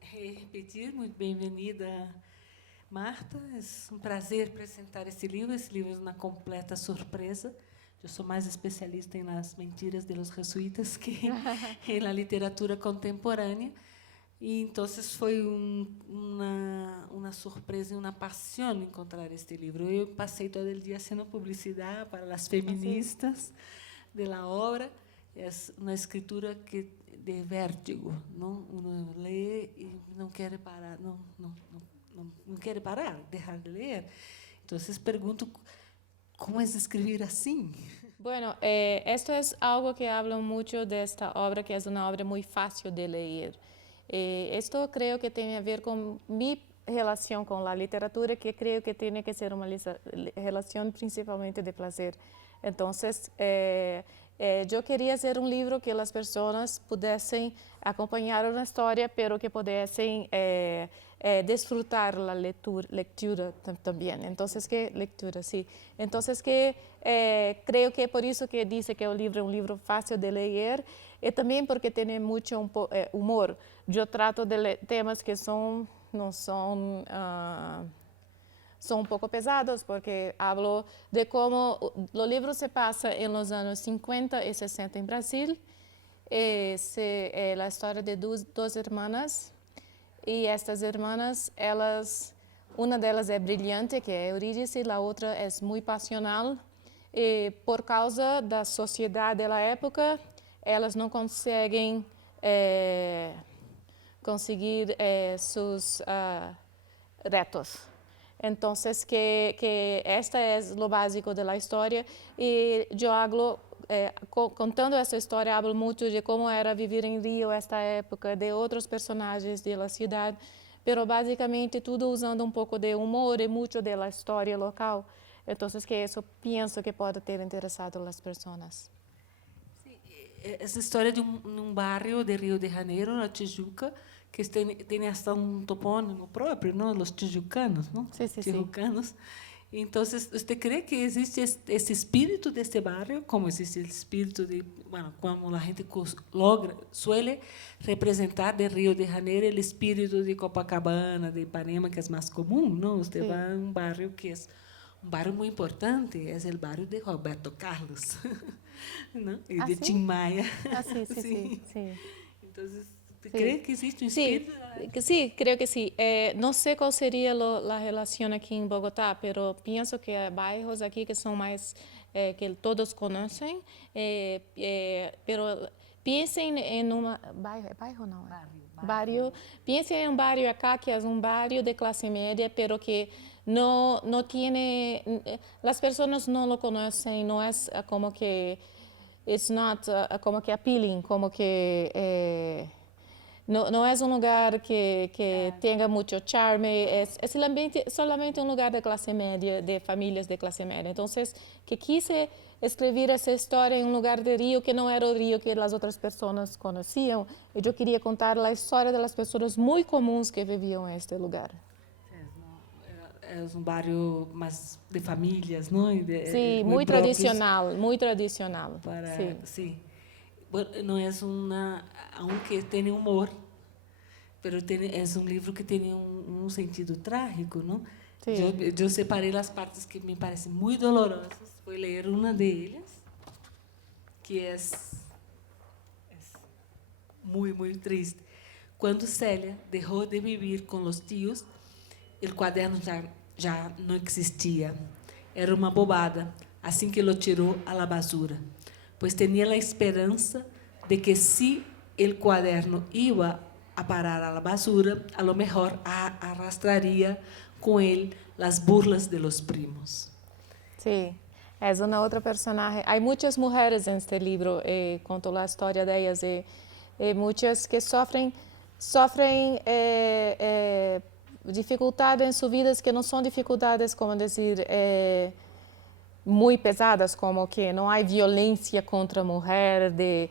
Repetir, muito bem-vinda, Marta. É um prazer apresentar esse livro. Esse livro é uma completa surpresa. Eu sou mais especialista em las mentiras de los jesuítas que em la literatura contemporânea. E então foi uma surpresa e uma paixão encontrar este livro. Eu passei todo o dia fazendo publicidade para as feministas da obra. É uma escritura que de vértigo, não? Uno lê e não quer parar, não quer parar, deixar de ler. Então, pergunto como é escrever assim. Bueno, esto es algo que hablo mucho de esta obra, que es una obra muy fácil de leer. Esto creo que tiene a ver con mi relación con la literatura, que creo que tiene que ser una relación principalmente de placer. Entonces, yo quería hacer un libro que las personas pudiesen acompañar una historia, pero que pudiesen disfrutar la lectura también. Entonces, ¿qué lectura? Sí. Entonces, creo que por eso que dice que el libro es un libro fácil de leer, y también porque tiene mucho humor. Yo trato de temas que no son un poco pesados, porque hablo de cómo los libros se pasan en los años 50 y 60 en Brasil. La historia de dos hermanas, y estas hermanas, una de ellas es brillante, que es Eurídice, y la otra es muy pasional. Por causa da sociedade da época, elas não conseguem conseguir seus retos. Entonces, que esta es lo básico de la historia, y yo hablo, contando esta historia, hablo mucho de cómo era vivir en Río esta época, de otros personajes de la ciudad, pero básicamente todo usando un poco de humor y mucho de la historia local. Entonces, que eso pienso que puede ter interesado a las personas. Sí, essa história de um bairro de Rio de Janeiro, na Tijuca, que tem hasta um topônimo próprio, não? Os tijucanos, não? Sí, sí, Tijucanos. Sí. Então, você crê que existe esse espírito deste bairro, como existe o espírito de, bueno, como a gente suele representar de Rio de Janeiro, o espírito de Copacabana, de Ipanema, que é mais comum, não? Você vai a um bairro que é um bairro muito importante, é o bairro de Roberto Carlos, não? E de Tim Maia. Sí, sí, sí, sí. Então, ¿te crees que existe un espíritu? Sí, creo que sí. No sé cuál sería la relación aquí en Bogotá, pero pienso que hay bairros aquí que son más, que todos conocen, pero piensen en un bairro no, barrio. Piensen en un barrio acá que es un barrio de clase media, pero que no tiene, las personas no lo conocen, no es como que, it's not como que appealing, como que... No es un lugar que tenga mucho charme, es solamente un lugar de clase media, de familias de clase media. Entonces, que quise escribir esa historia en un lugar de Río que no era el Río que las otras personas conocían. Y yo quería contar la historia de las personas muy comunes que vivían en este lugar. É um bairro mais de famílias, não? Sí, muy tradicional, muy tradicional. Para, sí. Bueno, não é aunque tem humor, pero é um livro que tem um sentido trágico, não? Sí. Eu separei as partes que me parecem muito dolorosas. Vou ler uma delas, que é muito triste. Quando Célia deixou de viver com os tios, o quaderno já não existia. Era uma bobada, assim que lo tirou a la basura. Pues tenía la esperanza de que si el cuaderno iba a parar a la basura, a lo mejor arrastraría con él las burlas de los primos. Sí, es una otra personaje. Hay muchas mujeres en este libro, conto la historia de ellas, muchas que sofren dificultades en sus vidas que no son dificultades, como decir, muy pesadas, como que no hay violencia contra mujer de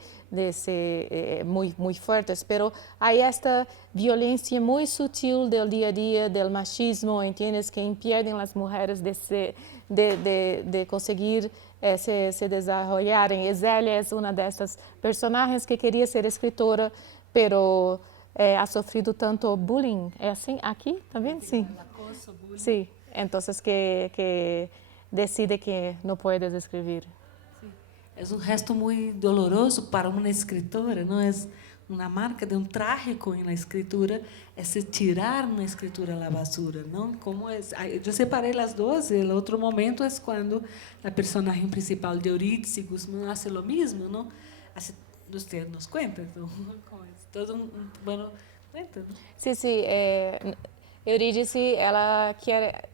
ser muy fuertes, pero hay esta violencia muy sutil del día a día, del machismo, ¿entiendes? Que impiden las mujeres de conseguir se desarrollar. Y Zélia es una de estas personajes que quería ser escritora, pero ha sofrido tanto bullying. ¿Es así? ¿Aquí también? Sí. El acoso, bullying. Sí, entonces que decide que no puedes escribir. Es un gesto muy doloroso para una escritora, ¿no? Es una marca de un trágico en la escritura, es tirar una escritura a la basura, ¿no? Como es, yo separé las dos, el otro momento es cuando la personaje principal de Eurídice Guzmán hace lo mismo, ¿no? Hace, usted nos cuenta, ¿no? Como es todo bueno, cuenta, ¿no? Sí, sí, Eurídice, ela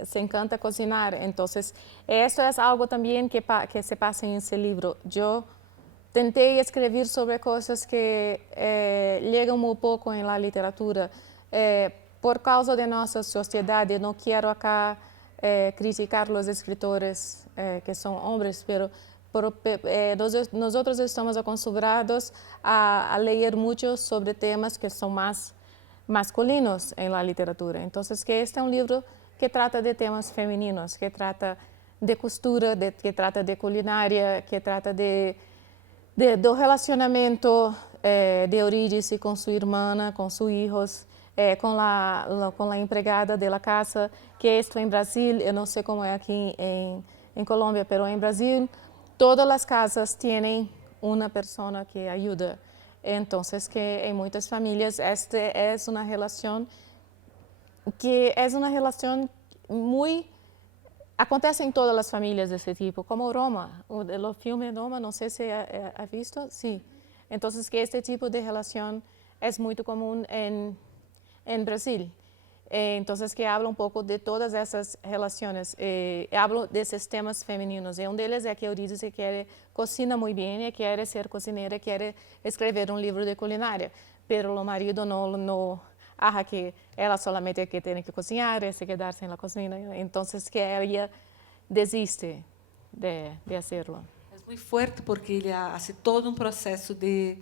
se encanta cocinar, entonces esto es algo también que se pasa en ese libro. Yo tentei escrever sobre coisas que chegam muito pouco em la literatura. Por causa de nossa sociedade, não quero acá criticar os escritores que são homens, mas nós estamos acostumbrados a ler muito sobre temas que são mais masculinos em la literatura. Então, que este é um livro que trata de temas femininos, que trata de costura, que trata de culinária, que trata do relacionamento de Eurídice com sua irmã, com seus filhos, com a empregada da casa, que está em Brasil. Eu não sei como é aqui em Colômbia, mas em Brasil todas as casas têm uma pessoa que ajuda. Então, que em muitas famílias esta é uma relação muito. Acontece em todas as famílias desse tipo, como Roma, o filme Roma, não sei se ha visto, sim. Então, que este tipo de relação é muito comum em Brasil. Então, que habla pouco de todas essas relações, habla desses temas femininos. E deles é que Eurídice quer cocina muito bem, quer ser cozinheira, quer escrever livro de culinária, pero o marido não que ela solamente que tem que cozinhar, se quedar-se na cozinha. Então, que ela desiste de hacerlo. É muito forte porque ele faz todo um processo de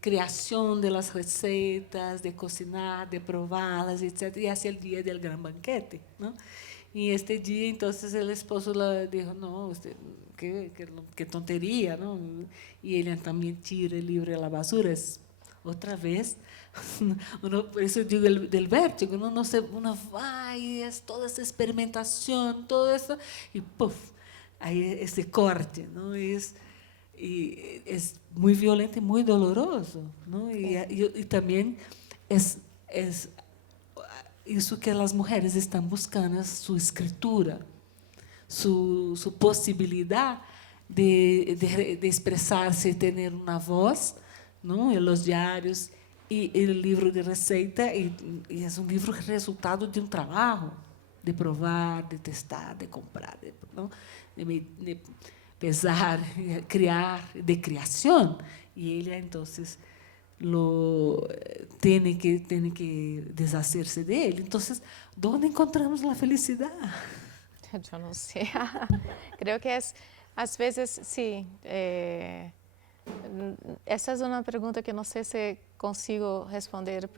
criação das receitas, de cocinar, de prová-las, etc. E hace o dia do gran banquete, não? E este dia, então, o esposo disse, não, que tonteria, não? E ele também tira o livro da basura, outra vez. Por isso eu digo del vértigo, uno vai, é toda essa experimentação, todo isso, e puff, aí esse corte, não? E é muito violento e muito doloroso, não? E também é isso que as mulheres estão buscando, sua escritura, sua possibilidade de expressar-se, ter uma voz, não? Em los diários. E o livro de receita é um livro resultado de um trabalho, de provar, de testar, de comprar, de pesar, criar, de criação. E ele, então, tem que deshacer-se dele. Então, onde encontramos a felicidade? Eu não sei. Creo que às vezes, sim. Essa é uma pergunta que não sei se consigo responder,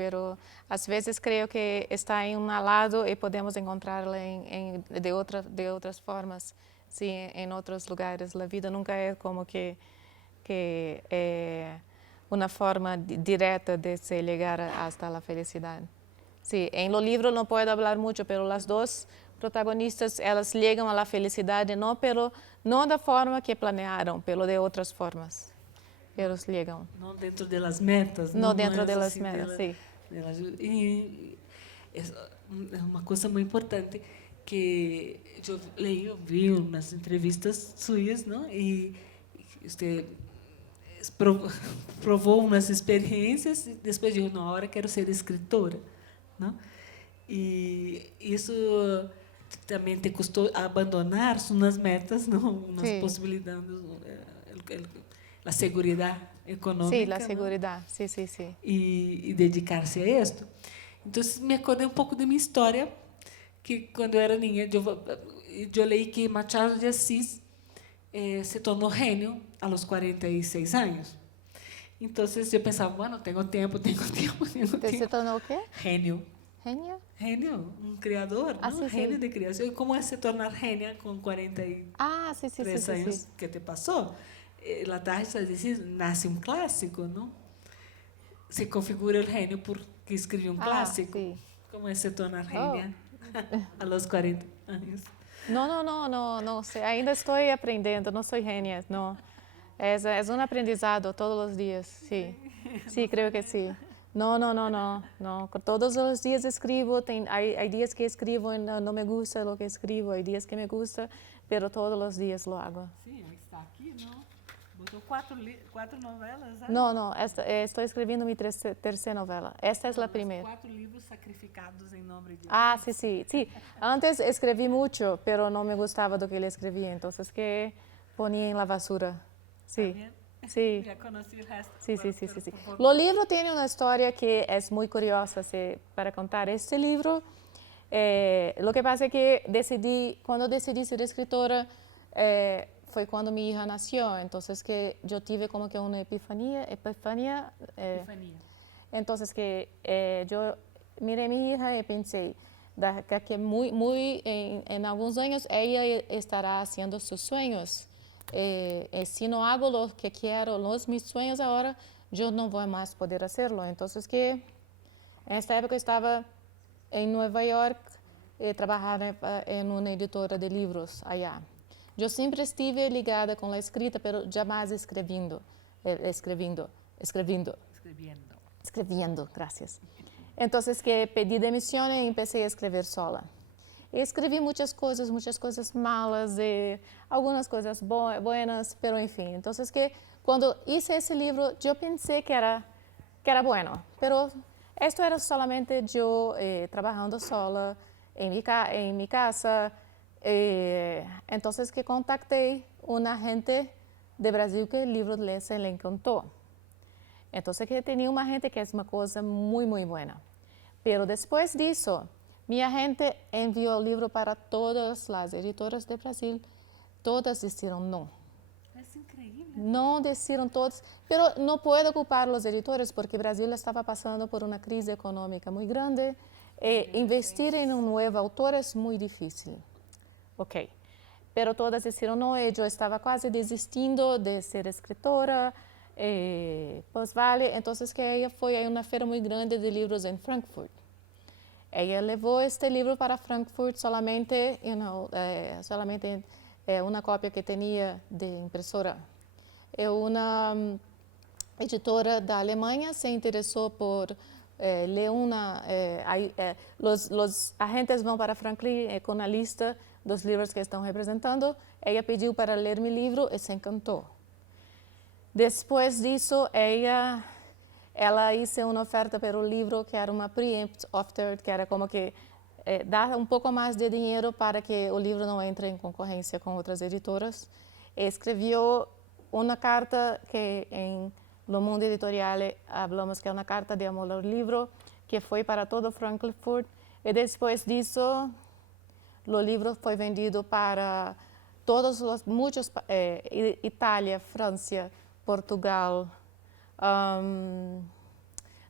mas às vezes creio que está em lado e podemos encontrá-la de outras formas, sim, em outros lugares. A vida nunca é como que é uma forma direta de se chegar hasta a felicidade. Sim, em lo livro não posso falar muito, mas as duas protagonistas elas chegam à felicidade não da forma que planearam, mas de outras formas. Eles chegam. Não dentro das metas. Não dentro das metas, sim. E é uma coisa muito importante que eu vi umas entrevistas suas, não? E você provou umas experiências e depois disse, na hora quero ser escritora, não? E isso também te custou abandonar suas metas, não? Umas possibilidades, a segurança econômica. Sim, a segurança, sim. E dedicar-se a isto. Então, me acordei um pouco de minha história, que quando eu era niña, eu li que Machado de Assis se tornou gênio aos 46 anos. Então, eu pensava, bueno, tenho tempo. Você se tornou o quê? Gênio. Gênio, um criador, gênio de criação. E como é se tornar gênia com 43 anos que te passou? La tarde diz, nasce um clássico, não? se configura el genio porque escribió un clásico. Sí. ¿Cómo se torna genia a los 40 años? No sé, ainda estoy aprendiendo, no soy genia, no. Es un aprendizado todos los días, sí. Sí, creo que sí. No. Todos los días escribo, hay días que escribo y no me gusta lo que escribo, hay días que me gusta, pero todos los días lo hago. Sí, está aquí, ¿no? Botou cuatro novelas, ¿eh? No, estoy escribiendo mi tercera novela. Esta es la primera. 4 libros sacrificados en nombre de Dios. Sí. Antes escribí mucho, pero no me gustaba lo que le escribía, entonces que ponía en la basura. Sí. ¿También? Sí. Ya conocí el resto. Sí. Por favor. Los libros tienen una historia que es muy curiosa para contar. Este libro, lo que pasa es que cuando decidí ser escritora, fue cuando mi hija nació. Entonces que yo tuve como que una epifanía. Entonces que yo miré a mi hija y pensé que en algunos años ella estará haciendo sus sueños. Si no hago lo que quiero, mis sueños ahora, yo no voy más a poder hacerlo. Entonces que en esta época estaba en Nueva York trabajando en una editora de libros allá. Yo siempre estuve ligada con la escrita, pero jamás escribiendo, gracias. Entonces que pedí demisión y empecé a escribir sola. Escrevi muitas coisas malas, algumas coisas buenas, pero enfim. Então, que quando hice esse livro, eu pensei que era bueno, pero esto era solamente eu trabalhando sola em minha casa. Então, que contactei uma gente de Brasil que o livro le encantou. Então, que tinha uma gente que é uma coisa muito, muito boa. Pero depois disso, minha gente enviou o livro para todas as editoras de Brasil. Todas disseram não. É incrível. Não disseram todas. Mas não posso culpar os editores porque o Brasil estava passando por uma crise econômica muito grande. E investir em um novo autor é muito difícil. Ok. Pero todas disseram não. E eu estava quase desistindo de ser escritora. Pues vale. Então, que ela foi a uma feira muito grande de livros em Frankfurt. Ella levou este livro para Frankfurt solamente uma cópia que tinha de impressora. Uma editora da Alemanha se interessou por ler os agentes vão para Frankfurt com a lista dos livros que estão representando. Ella pediu para ler meu livro e se encantou. Depois disso, ela hizo uma oferta para o livro que era uma preempt offer, que era como que dar um pouco mais de dinheiro para que o livro não entre em concorrência com outras editoras. Escreveu uma carta que no mundo editorial falamos que é uma carta de amor ao livro, que foi para todo Frankfurt. E depois disso, o livro foi vendido para muitos Itália, França, Portugal.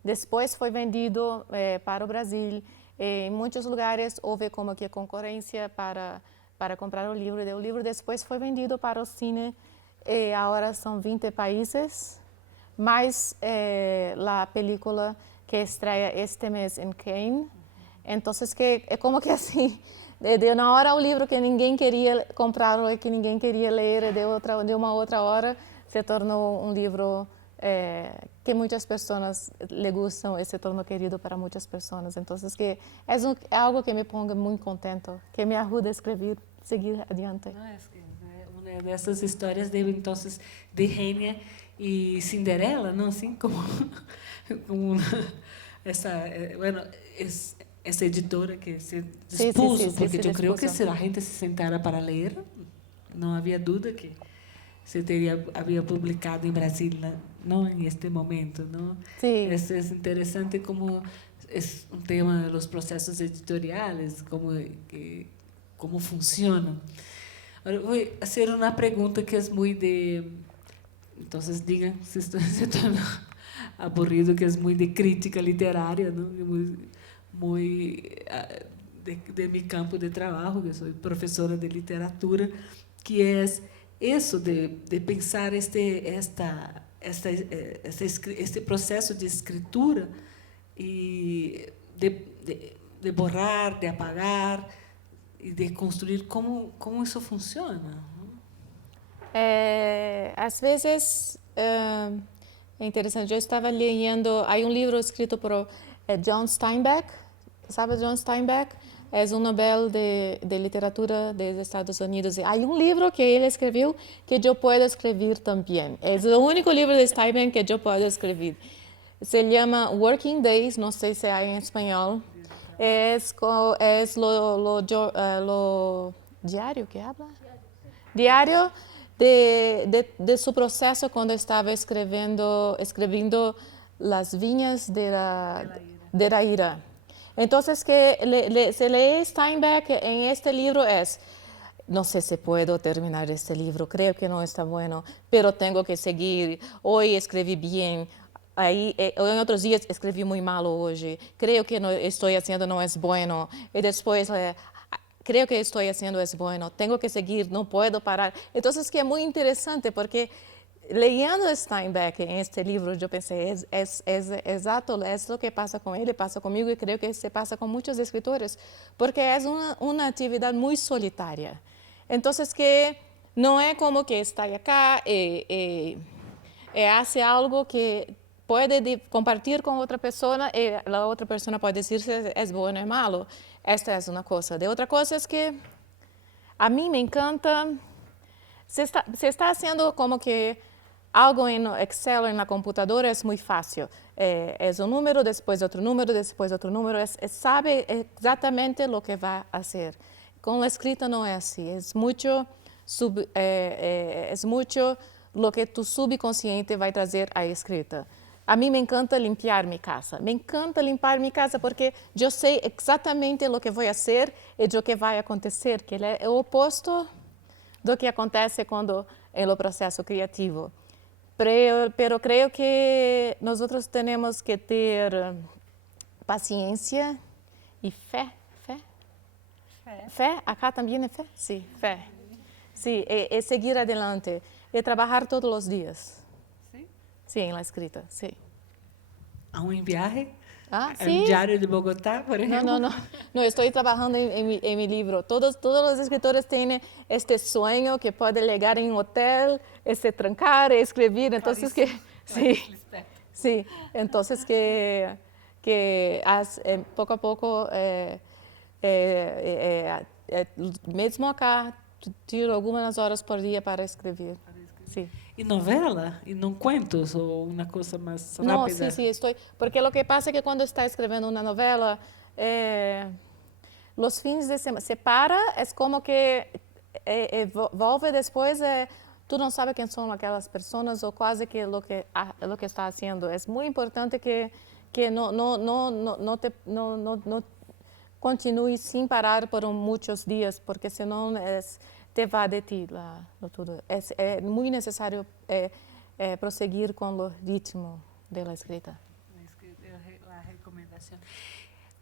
Depois foi vendido para o Brasil. Em muitos lugares houve como que concorrência para comprar o livro. O livro depois foi vendido para o cine. Agora são 20 países, mais a película que estreia este mês em Cannes. Então, que é como que assim, de uma hora o livro que ninguém queria comprar ou que ninguém queria ler, de uma outra hora se tornou um livro que muitas pessoas le gustam e se tornou querido para muitas pessoas. Então, que é algo que me põe muito contente, que me ajuda a escrever, seguir adiante. Não, é uma dessas histórias de entonces de Renia e Cinderela, não assim como essa editora que se dispuso, porque eu creio que se a gente se sentara para ler, não havia dúvida que se havia publicado em Brasil, não em este momento, não? Sim. É interessante como é um tema dos processos editoriais, como funcionam. Agora, vou fazer uma pergunta que é muito de... Então, digam se estou aburrido, que é muito de crítica literária, não? Muito de meu campo de trabalho, que sou professora de literatura, que é isso de pensar esta esse processo de escritura e de borrar, de apagar e de construir, como isso funciona? Às vezes, é interessante, eu estava lendo, há livro escrito por John Steinbeck, ¿sabe John Steinbeck? É Nobel de literatura dos Estados Unidos. E há livro que ele escreveu que eu posso escrever também. É o único livro de Steinbeck que eu posso escrever. Se chama Working Days, não sei se há em espanhol. É lo diário que habla? Diário de seu processo quando estava escrevendo Las Viñas de la Ira. Entonces, que se lee Steinbeck en este libro no sé si puedo terminar este libro, creo que no está bueno, pero tengo que seguir. Hoy escribí bien, en otros días escribí muy malo hoy. Creo que no estoy haciendo no es bueno. Y después, creo que estoy haciendo es bueno. Tengo que seguir, no puedo parar. Entonces, que es muy interesante porque leyendo Steinbeck en este libro, yo pensé, es exacto, es lo que pasa con él, pasa conmigo y creo que se pasa con muchos escritores, porque es una actividad muy solitaria. Entonces, que no es como que está acá y hace algo que puede compartir con otra persona y la otra persona puede decir si es bueno o malo. Esta es una cosa. De otra cosa es que a mí me encanta, se está haciendo como que algo en Excel, en la computadora, es muy fácil. Es un número, después otro número, después otro número. Sabe exactamente lo que va a hacer. Con la escrita no es así. Es mucho lo que tu subconsciente va a trazer à escrita. A mim me encanta limpar minha casa. Me encanta limpar minha casa porque eu sei exatamente o que vou fazer e o que vai acontecer, que é o oposto do que acontece quando é o processo criativo. Pero creo que nós temos que ter paciência e fé. Fé, acá também é fé? Sim, fé. Sim, e seguir adelante. E trabalhar todos os dias. Sim? Sim, na escrita, sim. Há viaje? Sim. Diário de Bogotá, por exemplo? Não, estou trabalhando em meu livro. Todos os escritores têm este sonho que pode chegar em hotel, se trancar, escrever. Então, sim. Então, que pouco a pouco, mesmo acá, tiro algumas horas por dia para escrever. Sim. E novela? E não cuentos? Ou uma coisa mais rápida? Não, sim, estou. Porque o que passa é que quando está escrevendo uma novela, os fins de semana se para, é como que volve depois, tu não sabes quem são aquelas pessoas ou quase que o que está fazendo. É muito importante que não continue sem parar por muitos dias, porque senão te va de ti tudo. É muito necessário prosseguir com o ritmo da escrita. A recomendação.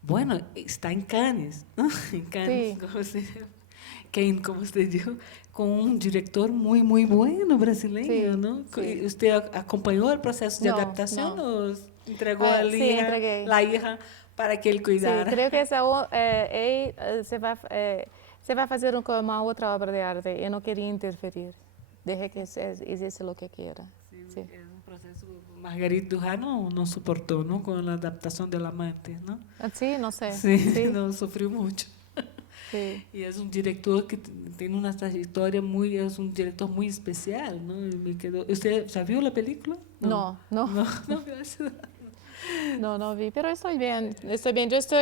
Bueno, está em Cannes, ¿no? Em Cannes, como você disse, com diretor muito bueno brasileiro, não? Você acompanhou o processo de adaptação ou entregou a hija para que ele cuidara? Sim, creio que você vai fazer uma outra obra de arte. Eu não queria interferir. Deixe que existe o que queira. Sim. É processo. Marguerite Duras não suportou, não, com a adaptação do Amante, não? Sim, não sei. Sim, não sofreu muito. Sim. E é diretor que tem uma trajetória diretor muito especial, não? Me quedou. Você já viu a película? Não. Não vi, pero estou bem. Eu estou.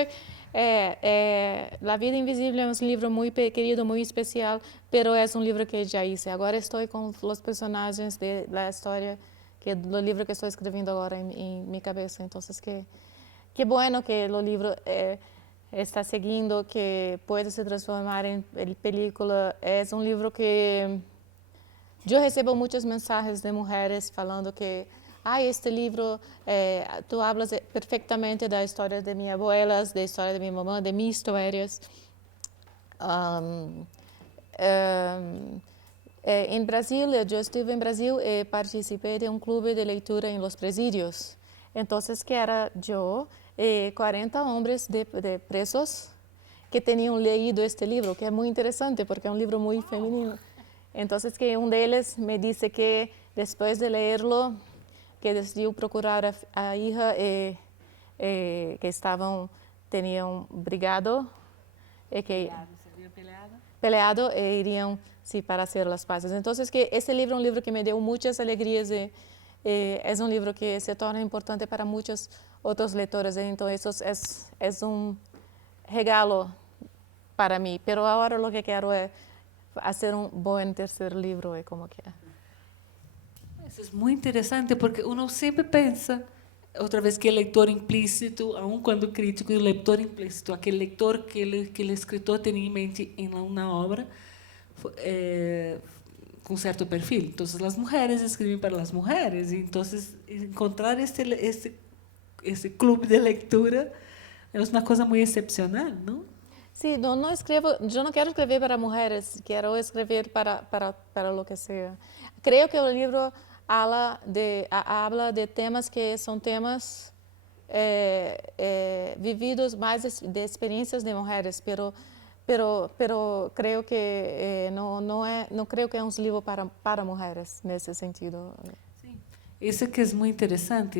La Vida Invisível é livro muito querido, muito especial, pero é livro que já hice. Agora estou com os personagens da história, que é o livro que estou escrevendo agora em minha cabeça. Então, que bueno que o livro está seguindo, que pode se transformar em película. É livro que eu recebo muitas mensagens de mulheres falando que este livro, tu hablas perfeitamente da história de minhas abuelas, da história de minha mamã, de minhas histórias. En Brasil, yo estuve en Brasil y participé de un club de lectura en los presidios. Entonces, que era yo, 40 hombres de presos que tenían leído este libro, que es muy interesante porque es un libro muy femenino. Entonces, que un de ellos me dice que después de leerlo, que decidió procurar a hija que tenían brigado, que peleado e irían sí, para hacer las paces. Entonces, que ese libro es un libro que me dio muchas alegrías. Es un libro que se torna importante para muchos otros lectores. Entonces, es un regalo para mí. Pero ahora lo que quiero es hacer un buen tercer libro. Como que. Isso é muito interessante, porque uno sempre pensa, outra vez, que o leitor implícito, aun quando crítico, o leitor implícito, aquele leitor que o escritor tem em mente em uma obra, com certo perfil. Então, as mulheres escrevem para as mulheres, e então encontrar esse clube de leitura é uma coisa muito excepcional, não? Sí, no escribo, yo no quiero escribir para mujeres, quiero escribir para lo que sea. Creo que el libro habla de temas que son temas vividos más de experiencias de mujeres, pero creo que no creo que es un libro para mujeres en ese sentido. Sim. Isso que é muito interessante,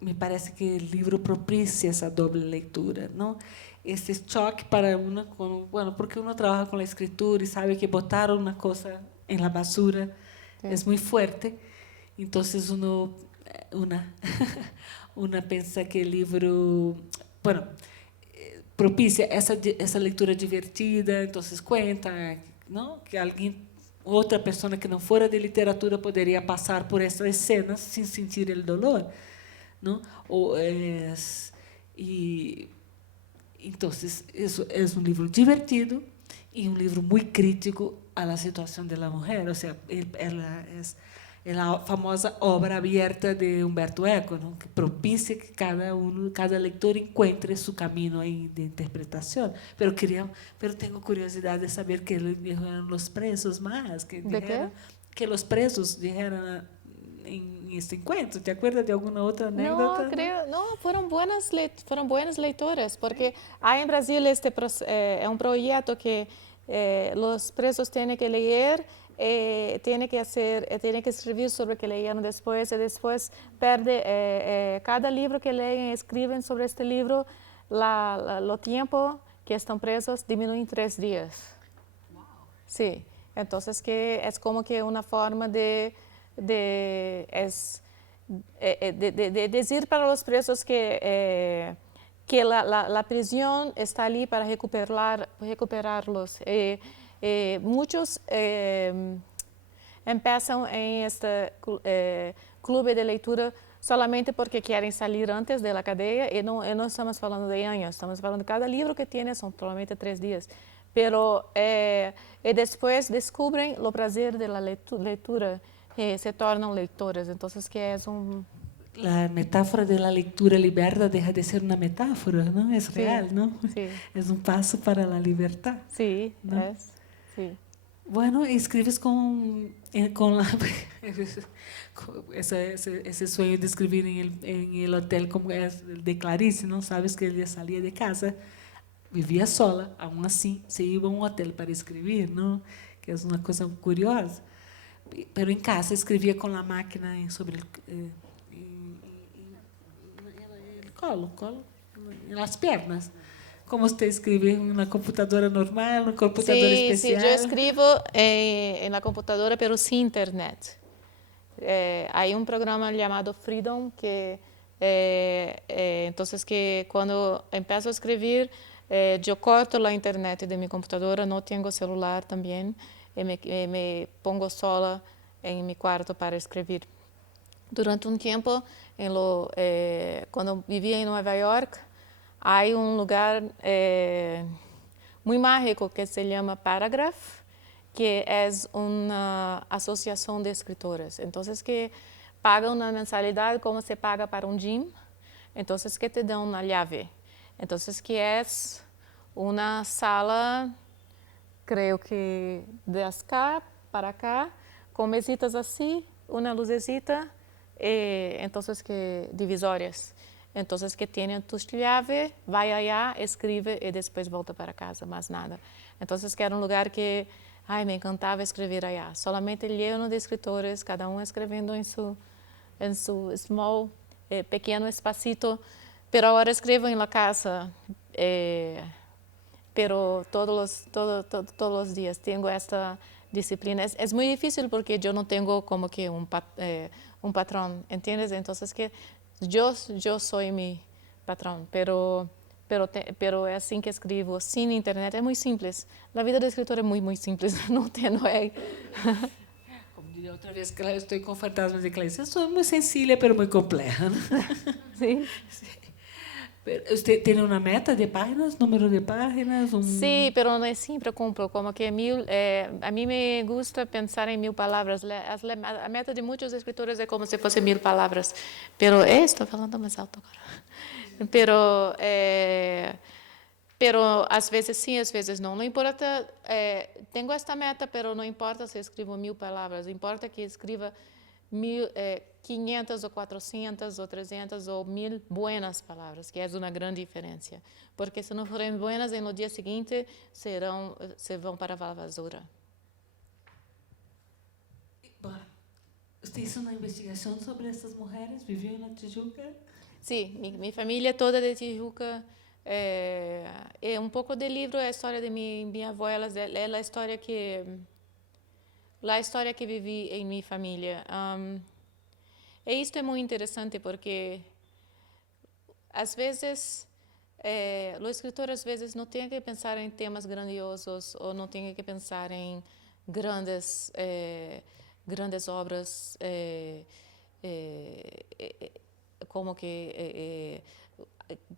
me parece que o livro propicia essa doble leitura, não? Esse choque para uma, bueno, porque uno trabalha com a escritura e sabe que botar uma coisa em la basura é muito forte, então una pensa que o livro, bueno, propicia essa leitura divertida, então cuenta, não, que alguém, outra pessoa que não fora de literatura poderia passar por essas cenas sem sentir o dolor, não? Então, isso é um livro divertido e um livro muito crítico à situação da mulher. Ou seja, ela é a famosa obra aberta de Humberto Eco, não? Que propicia que cada leitor encontre seu caminho aí de interpretação. Pero tenho curiosidade de saber que eram os presos mais que os presos disseram em este encontro. ¿Te acuerdas de alguna otra anécdota? Fueron buenas leitoras, porque hay en Brasil es un proyecto que los presos tienen que leer, tienen que escribir sobre lo que leyeron después, y después cada libro que leen, escriben sobre este libro, lo tiempo que están presos disminuye 3 días. Wow. Sí, entonces que es como que una forma de decir para los presos que la prisión está allí para recuperarlos. Muchos empiezan en este club de lectura solamente porque quieren salir antes de la cadena, y no estamos hablando de años, estamos hablando de cada libro que tiene, son solamente 3 días. Pero después descubren lo placer de la lectura. Se tornam leitores, então que é a metáfora da leitura liberta deixa de ser uma metáfora, não é real, não? Sí. É passo para a liberdade. Sim, ¿no? é. Sí. Bueno, escribes com esse sonho de escrever em el hotel como é de Clarice, não sabes que ele saía de casa, vivia sola, aún assim se ia a um hotel para escrever, não? Que é uma coisa curiosa. Pero em casa escrevia com a máquina sobre o colo, nas pernas. Como você escreve na computadora normal, no computador especial? Sí, yo escribo en la computadora, pero sin internet. Hay un programa llamado Freedom que entonces que cuando empiezo a escribir yo corto la internet de mi computadora, no tengo celular también. Me pongo sola en mi cuarto para escribir. Durante un tiempo, cuando vivía en Nueva York, hay un lugar muy mágico que se llama Paragraph, que es una asociación de escritores. Entonces, que paga una mensalidad como se paga para un gym. Entonces, que te dan una llave. Entonces, que es una sala, creo que 10K para acá, con mesitas así, una lucecita, entonces que divisórias. Entonces que tienen tu llave, vai allá, escreve e depois volta para casa, mais nada. Entonces que era um lugar que, me encantava escrever allá. Solamente lleno de escritores, cada um escrevendo em su small, pequeno espacito. Pero agora escrevo em la casa, pero todos los días tengo esta disciplina. Es muy difícil porque yo no tengo como que un patrón, ¿entiendes? Entonces que yo soy mi patrón, pero es assim que escribo, sin internet, es muy simples. La vida de escritor es muy, muy simples, no hay... Como diria outra vez, que estou com fantasmas de Clarice, eu sou muito sencilla, pero muy compleja. Sí. ¿Usted tiene una meta de páginas, número de páginas? Sí, pero no siempre cumplo, como que a mí me gusta pensar en 1000 palabras. A meta de muchos escritores es como si fuese 1000 palabras, pero estoy hablando más alto ahora. Pero a veces sí, a veces no. No importa, tengo esta meta, pero no importa si escribo 1000 palabras, importa que escriba 500 ou 400 ou 300 ou 1000 buenas palavras, que é uma grande diferença. Porque se não forem buenas, no dia seguinte se vão para a basura. Você hizo uma investigação sobre essas mulheres? Viveu na Tijuca? Sim, minha família toda de Tijuca. Um pouco do livro é a história de minha avó, é a história que vivi em minha família. E isto é muito interessante porque, às vezes, o escritor às vezes não tem que pensar em temas grandiosos ou não tem que pensar em grandes obras como que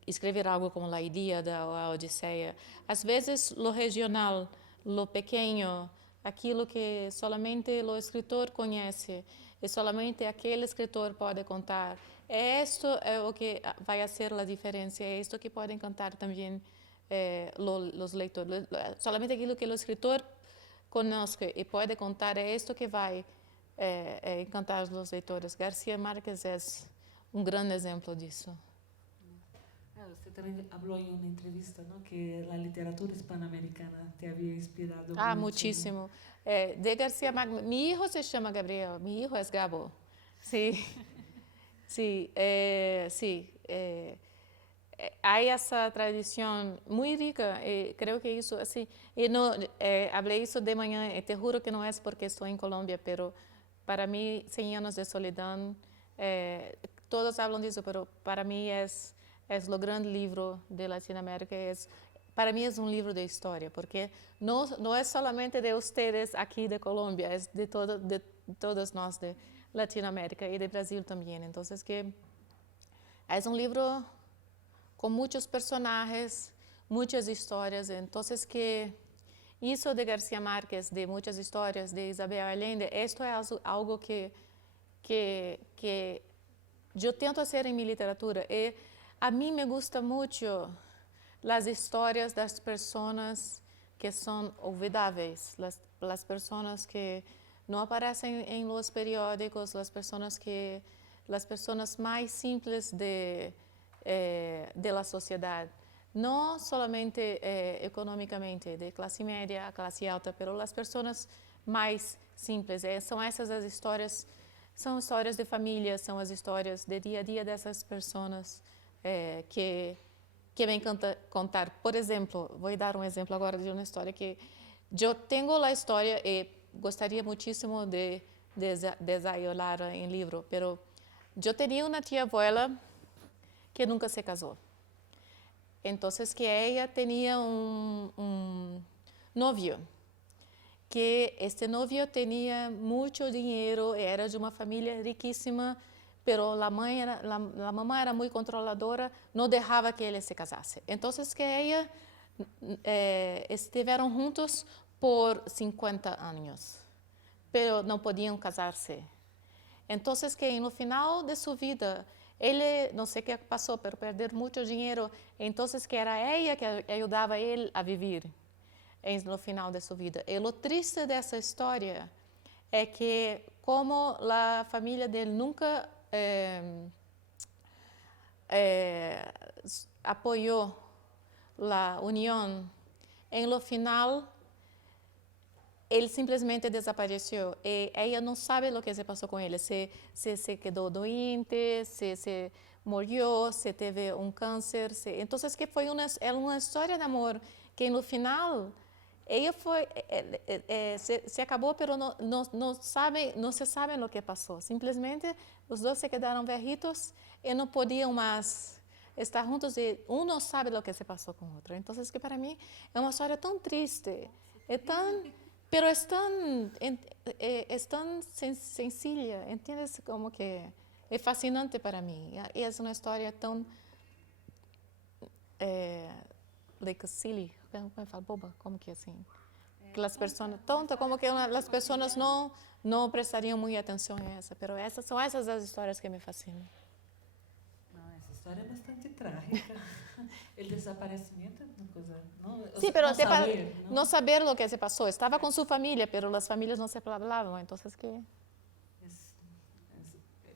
escrever algo como a Ilíada ou a Odisseia. Às vezes, o regional, o pequeno, aquilo que solamente o escritor conhece e solamente aquele escritor pode contar. Isto é o que vai ser a diferença, é isto que podem contar também os leitores. Solamente aquilo que o escritor conhece e pode contar, é isto que vai encantar os leitores. García Márquez é grande exemplo disso. Você também falou em uma entrevista, não, que a literatura hispano-americana te havia inspirado muito. Muchísimo. De García Márquez. Mi hijo se llama Gabriel, mi hijo es Gabo. Sí, sí, sí. Hay esa tradición muy rica, creo que eso, así, y no, hablé eso de mañana, te juro que no es porque estoy en Colombia, pero para mí 100 años de soledad, todos hablan de eso, pero para mí es o grande livro de Latinoamérica. Para mim é um livro de história, porque não é solamente de vocês aqui de Colômbia, é de todos nós de Latinoamérica e de Brasil também. Então, que é um livro com muitos personagens, muitas histórias. Então, que isso de García Márquez, de muitas histórias de Isabel Allende, isto é algo que eu tento fazer em minha literatura. E a mim me gusta muito as histórias das pessoas que são olvidáveis, as pessoas que não aparecem em los periódicos, as pessoas mais simples de la sociedade, não somente economicamente, de classe média a classe alta, mas as pessoas mais simples. São essas as histórias, são histórias de família, são as histórias de dia a dia dessas pessoas. Que me encanta contar. Por exemplo, vou dar um exemplo agora de uma história que eu tenho a história e gostaria muitíssimo de desenvolver em livro, pero eu tinha uma tia-abuela que nunca se casou. Então, que ela tinha um novio, que este novio tinha muito dinheiro, era de uma família riquíssima, pero la mamá era muy controladora, no dejaba que él se casase. Entonces que ella estuvieron juntos por 50 años, pero no podían casarse. Entonces que en lo final de su vida, él, no sé qué pasó, pero perder mucho dinero, entonces que era ella que ayudaba a él a vivir en lo final de su vida. Y lo triste de esa historia é que como a família dele nunca apoiou a união, em lo final ele simplesmente desapareceu e ela não sabe o que se passou com ele, se quedou doente, se morreu, se teve câncer, então que foi uma história de amor que no final ela foi se acabou, pero não se sabe o que passou. Simplesmente os dois se quedaram velhitos e não podiam mais estar juntos e um não sabe o que se passou com o outro. Então que para mim é uma história tão triste, pero es tan sencilla, ¿entiendes? Como que es fascinante para mí. Y es una historia tan, like silly, ¿cómo me fala? Boba, como que assim? Que las personas, tonta, como que las personas no prestariam muita atenção a essa, pero são essas as histórias que me fascinam. Não, essa história é bastante trágica. El desaparecimiento es una cosa, ¿no? Sí, pero no saber lo que se pasó. Estaba con su familia, pero las familias no se hablaban, entonces ¿qué?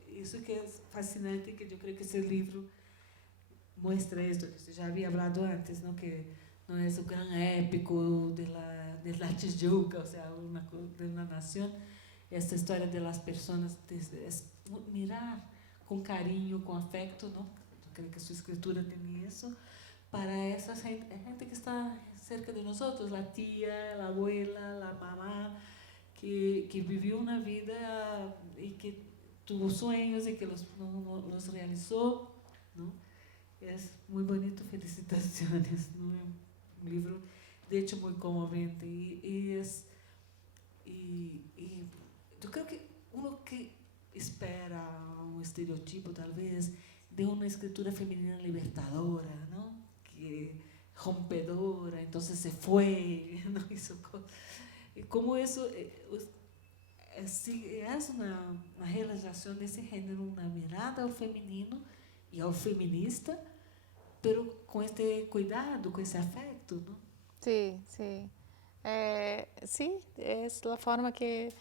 Isso que é fascinante, que eu creio que esse livro muestra esto, que você já havia falado antes, ¿no? Que não é o gran épico de la Tijuca, o sea, de una nación. Esta história de las personas, mirar com carinho, com afecto, ¿no? Eu creio que a sua escritura tem isso, para essa gente que está cerca de nós, a tia, a abuela, a mamá, que viveu uma vida e que tuvo sonhos e que los realizou, não? É muito bonito, felicitações, não é? Um livro, de hecho, muito comovente e eu creio que uno que espera estereotipo, talvez, de uma escritura feminina libertadora, não? Que rompedora, então se foi, não hizo cosas. E como isso é uma realização desse gênero, uma mirada ao feminino e ao feminista, pero com este cuidado, com esse afeto, não? Sí, sí. Sí, es la forma que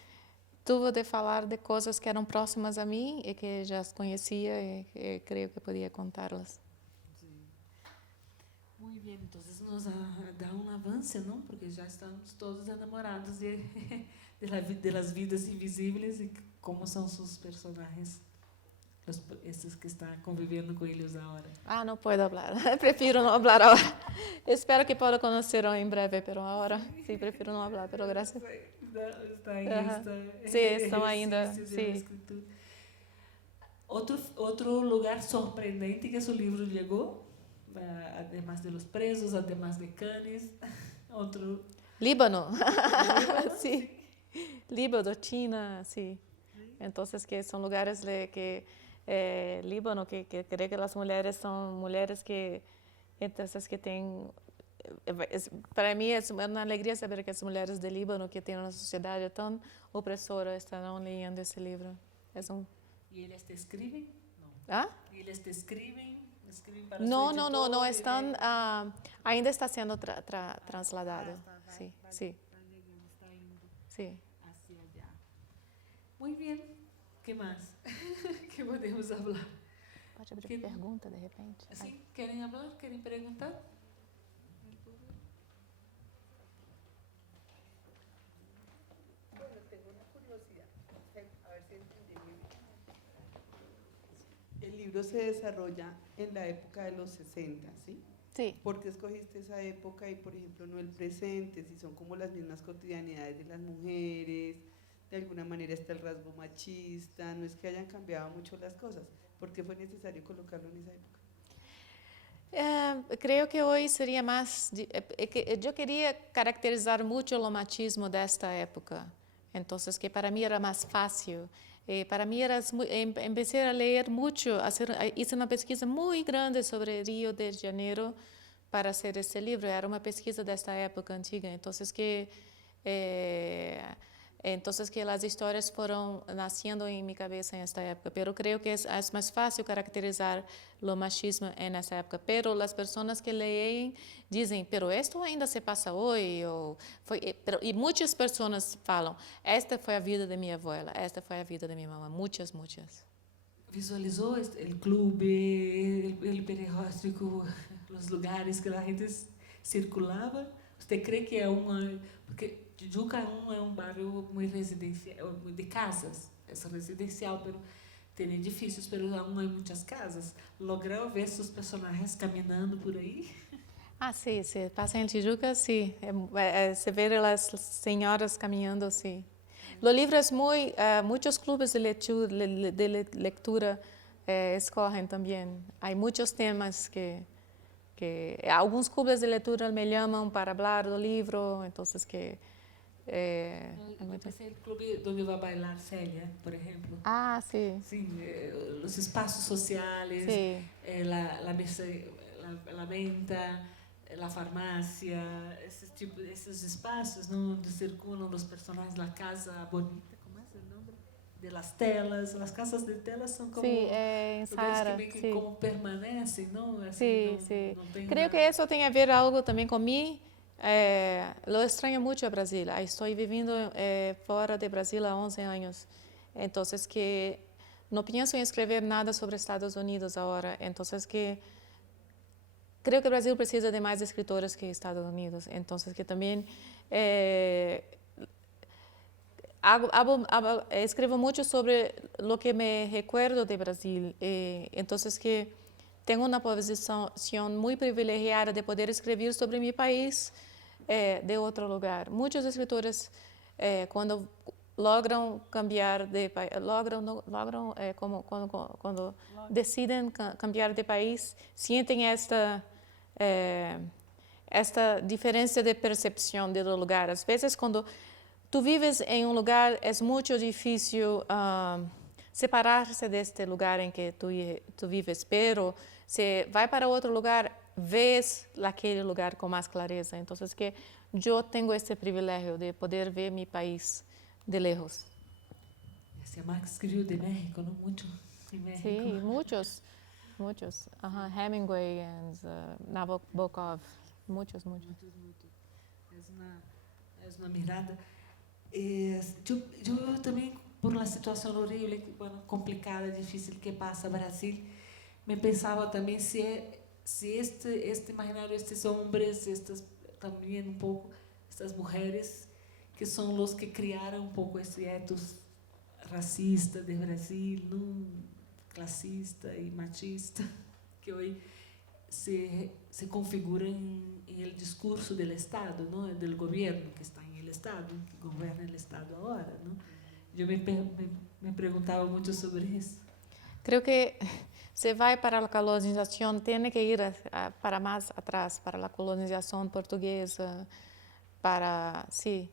tuve de falar de coisas que eram próximas a mim e que já conhecia e creio que podia contá-las. Muito bem, então nos dá avance, não? Porque já estamos todos enamorados de las vidas invisíveis e como são seus personagens, esses que estão convivendo com eles agora. Ah, não posso falar. Prefiro não falar agora. Espero que possa conhecer em breve, pero agora sim, prefiro não falar, pero graças. Está ainda. Sí, estão ainda. Sí. Outro lugar sorprendente que seu livro chegou, además de los presos, además de Cannes, outro. Líbano. Sí. Líbano, China, sí. Entonces que são lugares que Líbano, que creo que as mulheres são mulheres que entonces que têm. Para mim é uma alegria saber que as mulheres de Líbano, que têm uma sociedade tão opressora, estarão lendo esse livro. E eles te escrevem? Não. Ah? E eles te escrevem para não estão. Ainda está sendo trasladado. Sim, sim. Está indo. Sim. Hacia allá. Muito bem. Que mais? Que podemos falar? Pode abrir pergunta de repente. Sim, querem falar? Querem perguntar? El libro se desarrolla en la época de los 60, ¿sí? Sí. ¿Por qué escogiste esa época y, por ejemplo, no el presente? Si son como las mismas cotidianidades de las mujeres, de alguna manera está el rasgo machista, no es que hayan cambiado mucho las cosas. ¿Por qué fue necesario colocarlo en esa época? Creio que hoje seria mais. Eu queria caracterizar muito o machismo desta época. Então, que para mim era mais fácil. Para mim, comecei a ler muito, fiz uma pesquisa muito grande sobre Rio de Janeiro para fazer esse livro. Era uma pesquisa desta época antiga. Então, que Entonces que las historias fueron naciendo en mi cabeza en esta época, pero creo que es más fácil caracterizar lo machismo en esa época, pero las personas que leen dicen, pero esto ainda se pasa hoy, y muchas personas falam, esta fue la vida de mi abuela, esta fue la vida de mi mamá, muchas. ¿Visualizó el club, el periódico, los lugares que la gente circulaba? ¿Usted cree que porque Tijuca é um bairro muito residencial, de casas, é residencial, pero tem edifícios, pero aún hay muitas casas. ¿Logró ver sus personajes caminando por ahí? Ah, sí, pasa en Tijuca, sí, se ve las señoras caminando, sí. Los libros muchos clubes de lectura escogen también. Hay muchos temas que algunos clubes de lectura me llaman para hablar del libro, entonces que... Eu pensei no clube onde vai bailar Célia, por exemplo. Ah, sí. Sim, os espaços sociais, Sí. la venta, la farmácia, esses espaços onde circulam os personagens, a casa bonita, como é o nome? De las telas, as casas de telas são como Sí, en lugares Sara, que sí. como permanecem, não? Sí, Assim, sí. não tem Creo que eso tiene que ver algo también con mí. Lo extraño mucho a Brasil. Estoy viviendo fuera de Brasil há 11 años. Entonces que no pienso en escribir nada sobre Estados Unidos ahora. Entonces que creo que Brasil precisa de más escritores que Estados Unidos. Entonces que también escribo mucho sobre lo que me recuerdo de Brasil. Entonces que tenho uma posição muito privilegiada de poder escrever sobre meu país de outro lugar. Muitos escritores, quando logram cambiar de país, quando decidem cambiar de país, sentem esta diferença de percepção do lugar. Às vezes, quando tu vives em lugar, é muito difícil separar-se deste lugar em que tu vives, pero se vai para outro lugar, vês aquele lugar com mais clareza. Então, que eu tenho esse privilégio de poder ver meu país de lejos. Esse Marx escreveu de México, não muito em México. Sim, muitos. Hemingway e Nabokov, muitos. É uma mirada. Eu também, por uma situação horrível, complicada, difícil que passa Brasil, me pensava também se este imaginário, estes homens, também pouco, estas mulheres, que são os que criaram pouco esse ethos racista de Brasil, classista e machista, que hoje se configura em el discurso do Estado, não, do governo que está em el Estado, que governa o Estado agora, não? Eu me perguntava muito sobre isso. Creo que se vai para a colonização, tem que ir para mais atrás, para a colonização portuguesa, sí,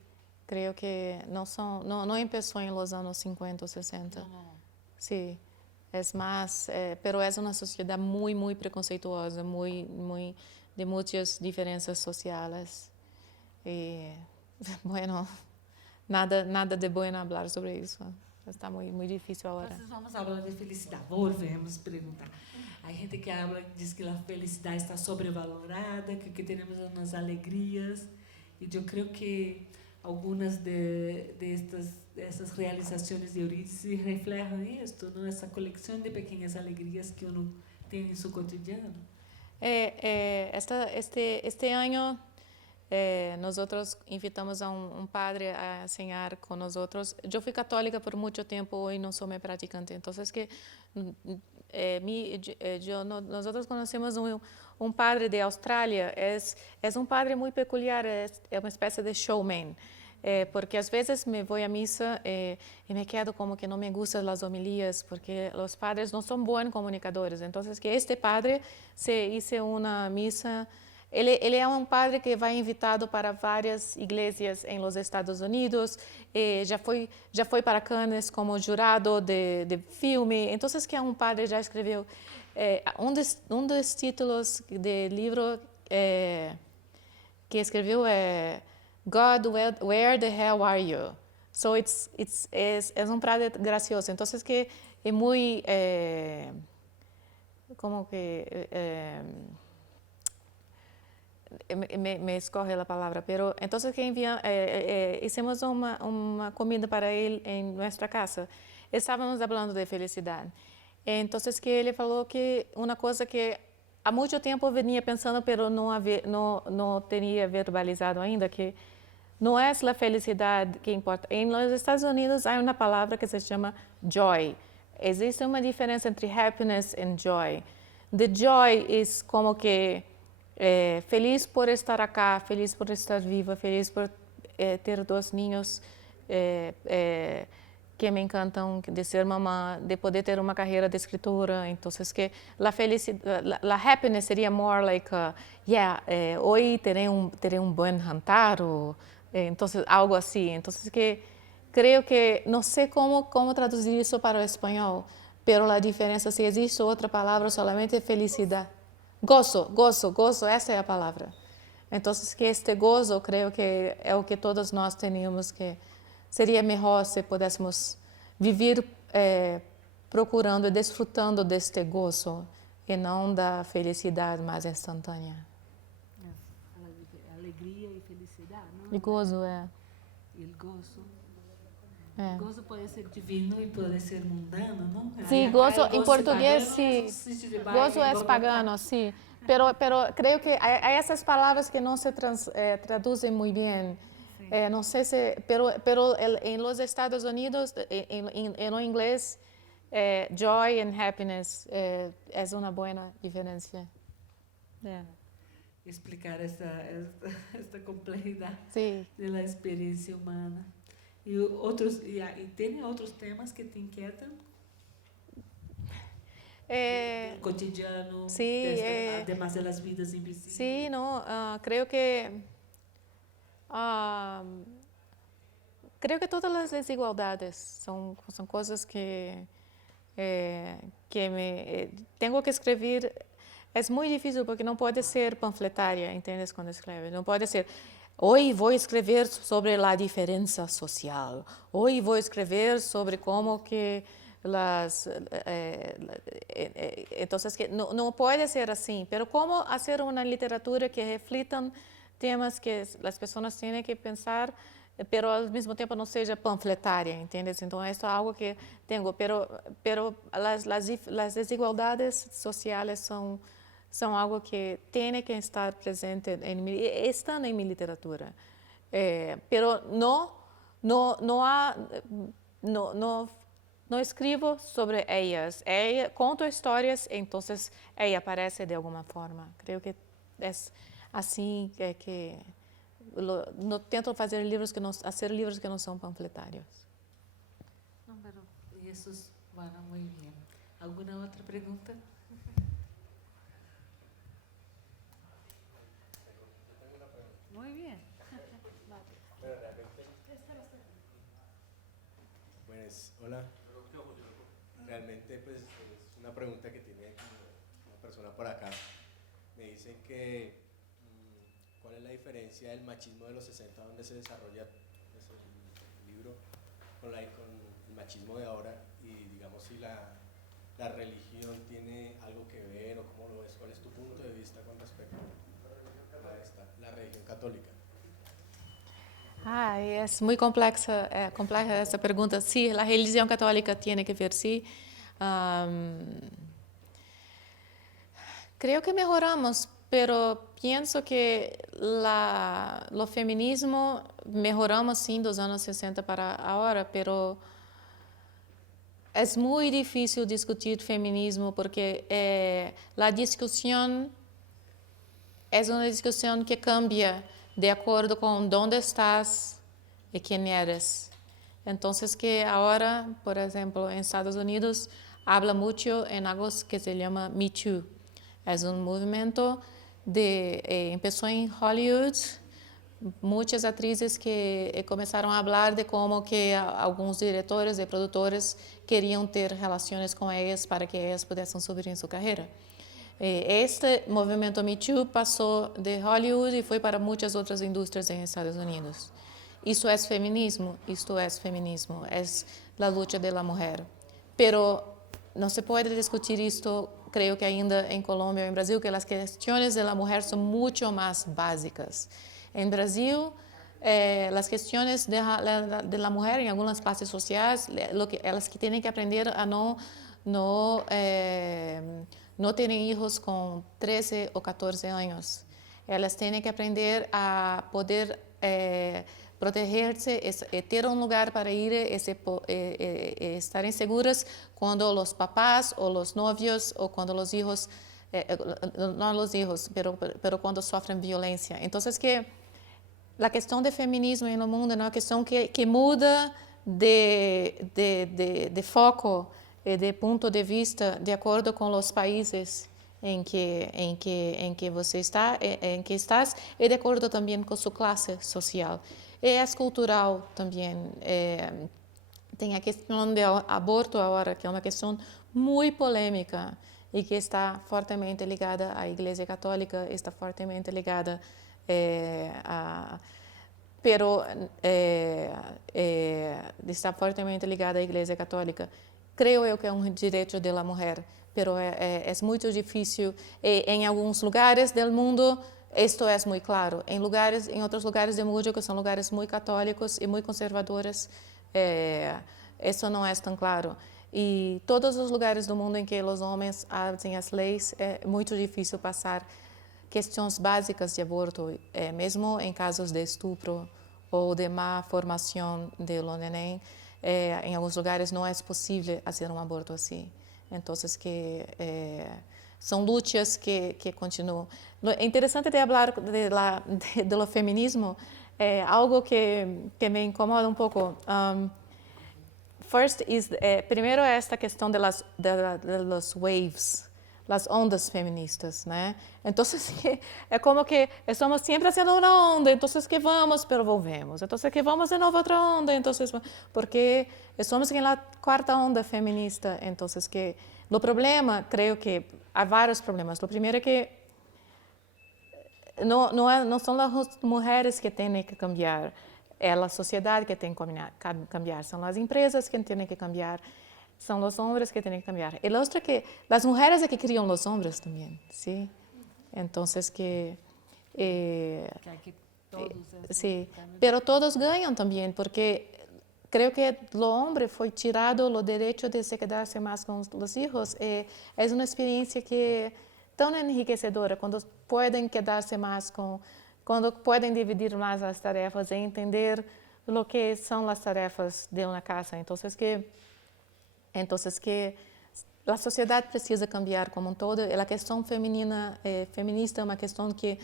creo que não começou em los anos 50 ou 60. Não. Sí, es más, pero es una sociedad muy, muy preconceituosa, de muchas diferencias sociales. Y bueno, nada de bueno hablar sobre eso. Está muy difícil ahora. Nós vamos falar de felicidade. Volvemos a perguntar. Há gente que diz que a felicidade está sobrevalorada, que temos umas alegrias. E eu creio que algumas dessas realizações de Eurídice reflejam isto, não? Essa coleção de pequenas alegrias que uno tem em seu cotidiano. Este año nosotros invitamos a un padre a enseñar con nosotros. Yo fui católica por mucho tiempo, hoy no soy practicante. Entonces que nosotros conocemos un padre de Australia. Es un padre muy peculiar, es una especie de showman. Porque às vezes me vou à missa e me quedo como que não me gustam as homilias, porque os padres não são bons comunicadores. Então, que este padre se hizo uma missa. Ele é um padre que vai invitado para várias igrejas em los Estados Unidos. Já foi para Cannes como jurado de filme. Então, que é um padre já escreveu um dos títulos de livro que escreveu é God, where the hell are you? So es un frase gracioso. Entonces que es muy, como que, me escoge la palabra, pero entonces que hicimos una comida para él en nuestra casa. Estávamos hablando de felicidad. Entonces que ele falou que uma coisa que há muito tempo venía pensando, pero não tinha verbalizado ainda, que não é a felicidade que importa. Em los Estados Unidos há uma palavra que se chama joy. Existe uma diferença entre happiness e joy. The joy é como que feliz por estar acá, feliz por estar viva, feliz por ter dois ninhos que me encantam, de ser mamã, de poder ter uma carreira de escritora. Então, que a felicidade, a happiness seria more like, hoje terei um bom jantar, ou, então, algo assim. Então, que creio que, não sei como traduzir isso para o espanhol, pero a diferença, se existe outra palavra, solamente felicidade. Gozo, essa é a palavra. Então, que este gozo, creio que é o que todos nós teríamos que... Seria melhor se pudéssemos viver procurando e desfrutando deste gozo e não da felicidade mais instantânea. Alegria e felicidade, não? E gozo é. E o gozo. O gozo pode ser divino e pode ser mundano, não? Sim, gozo em português, sim. Gozo é pagano, sim. Pero creio que há essas palavras que não se traduzem muito bem. No sé si, pero en los Estados Unidos, en inglés, joy and happiness es una buena diferencia. Explicar esta complejidad sí. de la experiencia humana. ¿Y tiene otros temas que te inquietan? Del cotidiano, sí, además de las vidas invisibles. Sí, no, creo que todas as desigualdades são coisas que tenho que escrever. É muito difícil porque não pode ser panfletária, entendes, quando escreve. Não pode ser, hoje vou escrever sobre a diferença social. Hoje vou escrever sobre como que então, que não pode ser assim. Mas como fazer uma literatura que reflita temas que as pessoas têm que pensar, pero ao mesmo tempo não seja panfletária, entende? Então, isso é algo que tenho, pero as desigualdades sociais são algo que tem que estar presente, estão em minha literatura. Pero não escrevo sobre elas. Conto histórias, então ela aparece de alguma forma. Creio que é assim que no tento fazer livros que não são panfletários. Não, pero isso vai muito bem. Alguma outra pergunta? Muito bem. Pues, hola. Realmente, pues, es una pregunta que tiene una persona por acá. Me dicen que ¿cuál es la diferencia del machismo de los 60, donde se desarrolla el libro, con el machismo de ahora? Y digamos, si la religión tiene algo que ver, o cómo lo ves, ¿cuál es tu punto de vista con respecto a la religión católica? É muito complexa essa pergunta. Sim, a religião católica tem que ver, sim. Creio que melhoramos, pero penso que o feminismo melhoramos sim dos anos 60 para agora, pero é muito difícil discutir feminismo porque a discussão é uma discussão que cambia de acordo com onde estás e quem eres. Então, que agora, por exemplo, em Estados Unidos, habla muito em algo que se chama Me Too. É movimento começou em Hollywood, muitas atrizes que começaram a falar de como que alguns diretores e produtores queriam ter relações com elas para que elas pudessem subir em sua carreira. Este movimento Me Too passou de Hollywood e foi para muitas outras indústrias nos Estados Unidos. Isso é feminismo, isto é feminismo, é a luta da mulher. Pero não se pode discutir isto, creio que ainda em Colômbia ou em Brasil, que as questões da mulher são muito mais básicas. Em Brasil, as questões da mulher em algumas classes sociais, elas que têm que aprender a não terem filhos com 13 ou 14 anos. Elas têm que aprender a poder proteger-se, ter um lugar para ir, estarem seguras quando os papás ou os novios ou quando os filhos, não os filhos, pero quando sofrem violência. Então, que a questão de feminismo no mundo é uma questão que muda de foco e de ponto de vista de acordo com os países em que você está, em que estás, e de acordo também com sua classe social. E é cultural também. Tem a questão do aborto agora, que é uma questão muito polêmica e que está fortemente ligada à Igreja Católica, está fortemente ligada está fortemente ligada à Igreja Católica. Creio eu que é um direito da mulher, pero é muito difícil. Em alguns lugares do mundo, isto é muito claro. Em outros lugares do mundo, que são lugares muito católicos e muito conservadores, isso não é tão claro. E todos os lugares do mundo em que os homens fazem as leis, é muito difícil passar questões básicas de aborto, mesmo em casos de estupro ou de má formação do neném. Em alguns lugares não é possível fazer um aborto assim. Então, são lutas que continuam. É interessante de falar do feminismo, algo que me incomoda um pouco. Primeiro é esta questão de los waves, as ondas feministas, né? Então, é como que estamos sempre fazendo uma onda, então que vamos, pero volvemos. Então, que vamos de novo outra onda, então, porque estamos na quarta onda feminista. Então, que o problema, creio que há vários problemas. O primeiro é que não são as mulheres que têm que cambiar, é a sociedade que tem que cambiar, são as empresas que têm que cambiar. São os homens que têm que cambiar. E outra que as mulheres é que criam os homens também, sim. Então que sim, pero todos ganham também, porque creio que o homem foi tirado o direito de se quedar-se mais com os filhos. É uma experiência que tão enriquecedora quando podem quedar-se mais quando podem dividir mais as tarefas e entender o que são as tarefas de uma casa. Então que a sociedade precisa cambiar como um todo. E a questão feminista é uma questão que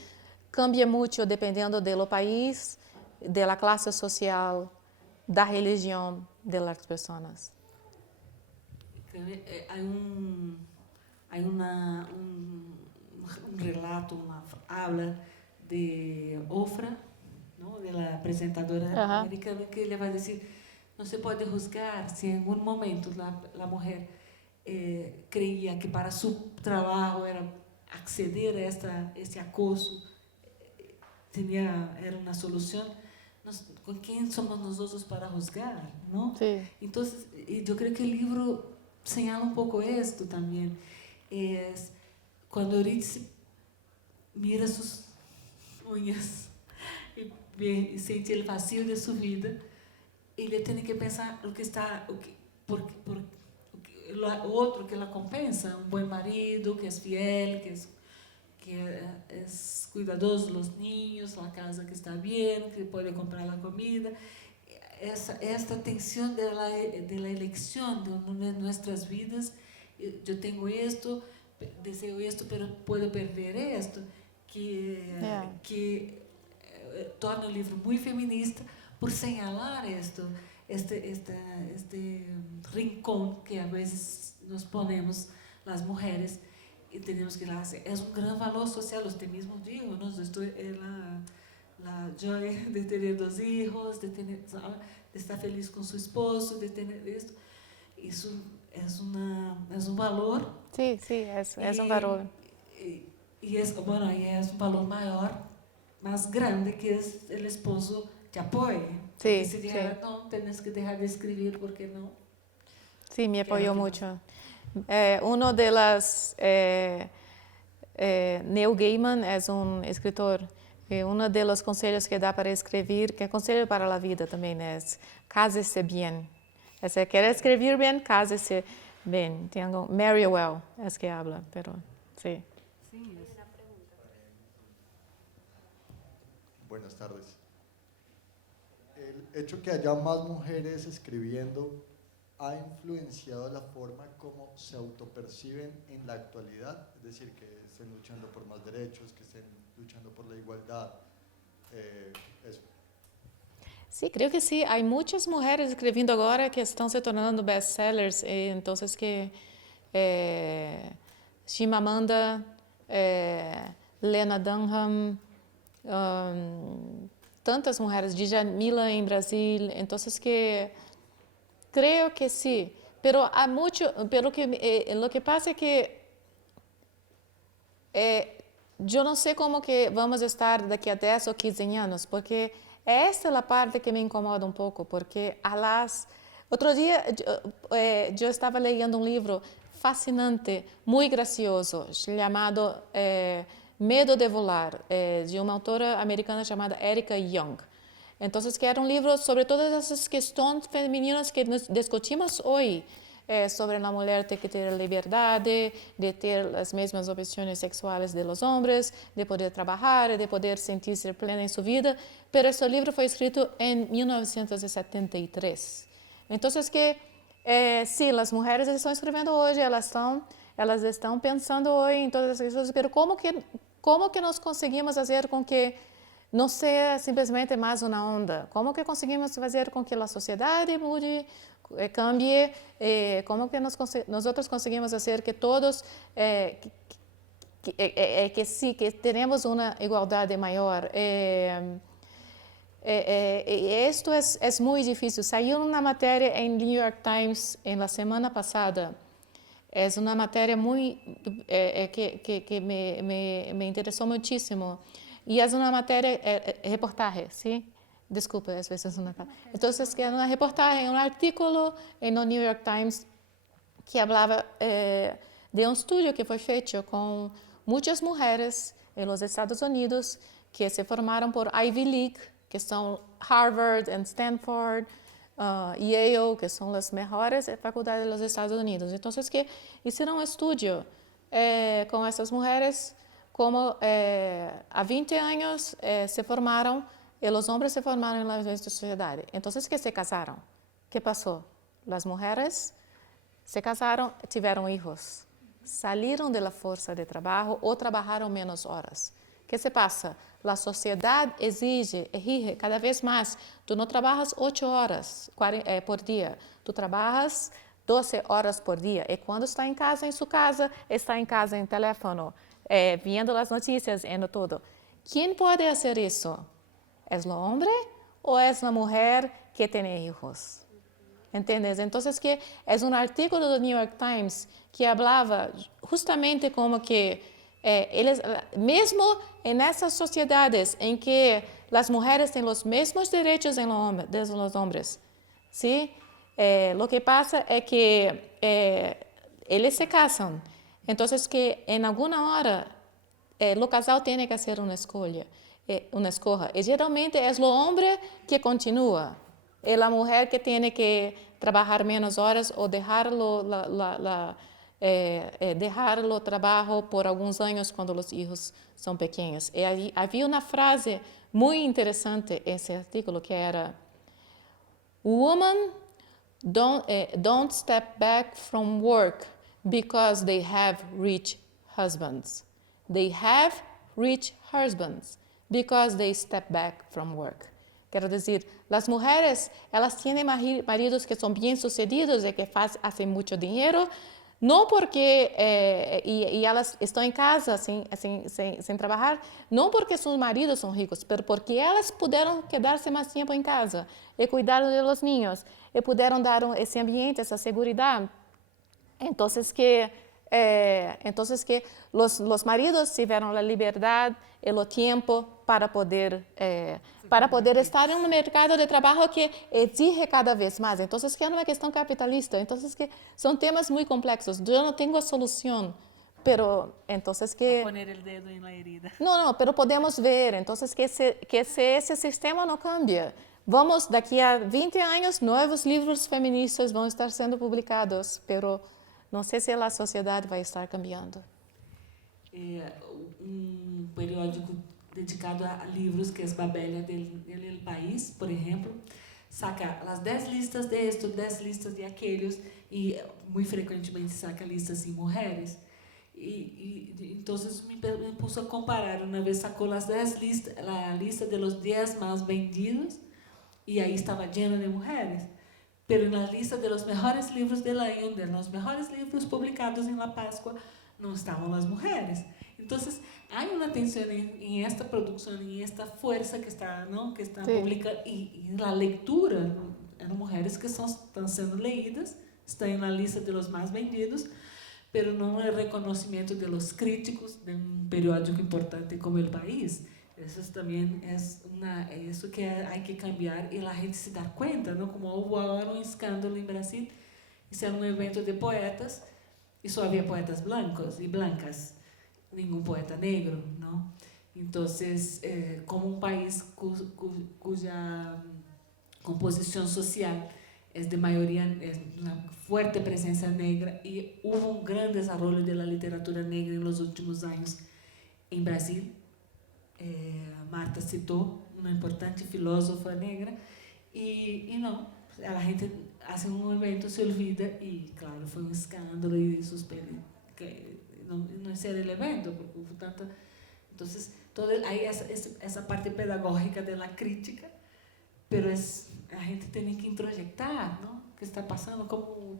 cambia muito dependendo do país, da classe social, da religião das pessoas. Há um relato, uma fala de Ofra, não? Da apresentadora americana, que ele vai dizer: não se pode juzgar se em algum momento a mulher creia que para seu trabalho era acceder a este acoso, era uma solução. Com quem somos nós outros para juzgar, não? Sí. Então, eu creio que o livro señala um pouco isto também. Quando Eurídice mira suas unhas e sente o vazio de sua vida, ele tem que pensar o outro que ela compensa, um bom marido, que é fiel, que é cuidadoso dos niños, a casa que está bem, que pode comprar a comida. Esta tensão da eleição de nossas vidas, eu tenho isto, desejo isto, mas posso perder isto, que torna o livro muito feminista por señalar este rincón que a vezes nos ponemos as mulheres e temos que hacer. É um grande valor social, você mesmo digo, ¿no? A joy de ter 2 filhos, de estar feliz com seu esposo, de ter isto. Isso é um valor. Sí, é um valor. E é um valor maior, mais grande, que é o esposo te apoie. Sí, Porque si sí. dijera, no, tienes que dejar de escribir porque no. Sí, me Claro apoyó que mucho. Uno de las... Neil Gaiman es un escritor. Uno de los consejos que da para escribir, que es conselho para la vida también, es cásese bien. Si quiere escribir bien, cásese bien. Tengo marry well, es que habla, pero sí. Sí, Buenas tardes. El hecho que haya más mujeres escribiendo ha influenciado la forma como se autoperciben en la actualidad, es decir, que estén luchando por más derechos, que estén luchando por la igualdad. Eso. Sí, creo que sí. Hay muchas mujeres escribiendo ahora que están se tornando best-sellers. Entonces que Chimamanda, Lena Dunham, tantas mujeres, Djamila en Brasil. Entonces que creo que sí. Pero hay mucho, pero lo que pasa es que yo no sé cómo que vamos a estar de aquí a 10 o 15 años, porque esta es la parte que me incomoda un poco, porque otro día yo estaba leyendo un libro fascinante, muy gracioso, llamado Medo de Volar, de una autora americana llamada Erica Young. Entonces, que era un libro sobre todas esas cuestiones femeninas que nos discutimos hoy, sobre la mujer ter que ter liberdade, de ter as mesmas opções sexuais de los hombres, de poder trabalhar, de poder sentir-se plena em sua vida. Pero este livro foi escrito em 1973. Então, que sim, as mulheres estão escrevendo hoje, elas estão pensando hoje em todas as coisas, mas como que nós conseguimos fazer com que não seja simplesmente mais uma onda? Como que conseguimos fazer com que a sociedade mude, cambie? Como que nós conseguimos fazer que todos que tenhamos uma igualdade maior? Isto é muito difícil. Saiu uma matéria em New York Times na semana passada. É uma matéria muito que me interessou muitíssimo. E é uma matéria, reportagem, sim? Desculpa, às vezes não é. Então, que é uma reportagem, um artículo no New York Times que falava de um estudo que foi feito com muitas mulheres nos Estados Unidos que se formaram por Ivy League, que são Harvard e Stanford, Yale, que são as melhores faculdades dos Estados Unidos. Então, que fizeram um estudo com essas mulheres, como há 20 anos se formaram, e os homens se formaram na sociedade. Então, que se casaram. O que passou? As mulheres se casaram, tiveram filhos, saíram da força de trabalho ou trabalharam menos horas. O que se passa? A sociedade exige cada vez mais. Tu não trabalhas 8 horas por dia, tu trabalhas 12 horas por dia. E quando está em casa, em sua casa, está em casa em telefone, vendo as notícias, vendo tudo. Quem pode fazer isso? É o homem ou é a mulher que tem filhos? ¿Entiendes? Então, que é um artículo do New York Times que falava justamente como que eles, mesmo nessas sociedades em que as mulheres têm os mesmos direitos dos homens, ¿sí? Lo que passa é que eles se casam. Então, que em alguma hora o casal tem que fazer uma escolha. E geralmente é o homem que continua. É a mulher que tem que trabalhar menos horas ou deixar o trabalho por alguns anos quando os filhos são pequenos. E havia uma frase muito interessante nesse artigo que era: "Women don't step back from work because they have rich husbands. They have rich husbands because they step back from work." Quero dizer, as mulheres, elas têm maridos que são bem-sucedidos e que fazem muito dinheiro, não porque e elas estão em casa sem trabalhar, não porque seus maridos são ricos, mas porque elas puderam quedar-se mais tempo em casa e cuidar dos ninhos e puderam dar esse ambiente, essa segurança. Então que os maridos tiveram a liberdade e o tempo para poder estar em um mercado de trabalho que exige cada vez mais. Então, que é uma questão capitalista. Então, que são temas muito complexos. Eu não tenho a solução, pero entonces que Poner el dedo en la herida. não, pero podemos ver. Então, que se esse sistema não cambia, vamos daqui a 20 anos novos livros feministas vão estar sendo publicados, pero não sei se a sociedade vai estar cambiando. Um periódico dedicado a livros, que é Babelia del País, por exemplo, saca as 10 listas de esto, 10 listas de aqueles, e muito frequentemente saca listas sem mulheres. Então, me puse a comparar. Uma vez sacou as 10 listas, a lista de los 10 mais vendidos, e aí estava llena de mulheres. Pero na lista de los mejores libros del año, de los mejores libros publicados em La Páscoa, não estavam as mulheres. Então, há uma tensão em esta produção, em esta força que está publicando, e na leitura, eram mulheres que estão sendo leídas, estão na lista de los mais vendidos, pero não é reconhecimento de los críticos de um periódico importante como El País. Isso também é isso que há que cambiar, e a gente se dá conta, não? Como houve agora um escândalo em Brasil, isso era um evento de poetas, e só havia poetas blancos e blancas, nenhum poeta negro, não? Então, como um país cuja composição social é de maioria, é uma forte presença negra, e houve um grande desenvolvimento da literatura negra nos últimos anos em Brasil. Marta citou uma importante filósofa negra, e não, a gente faz um evento, se olvida, e claro, foi um escândalo e suspeito que não ser el evento, porque houve tanta. Então, aí essa parte pedagógica da crítica, pero a gente tem que introjetar, não? O que está passando, como